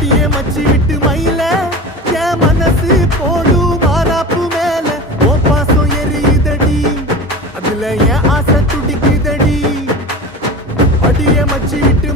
அடியே மச்சி விட்டு மயில என் மனசு போடு மாறாப்பு மேல ஓ பாசம் எரியுதடி அதுல என் ஆசை துடிக்குதடி அடியே மச்சி விட்டு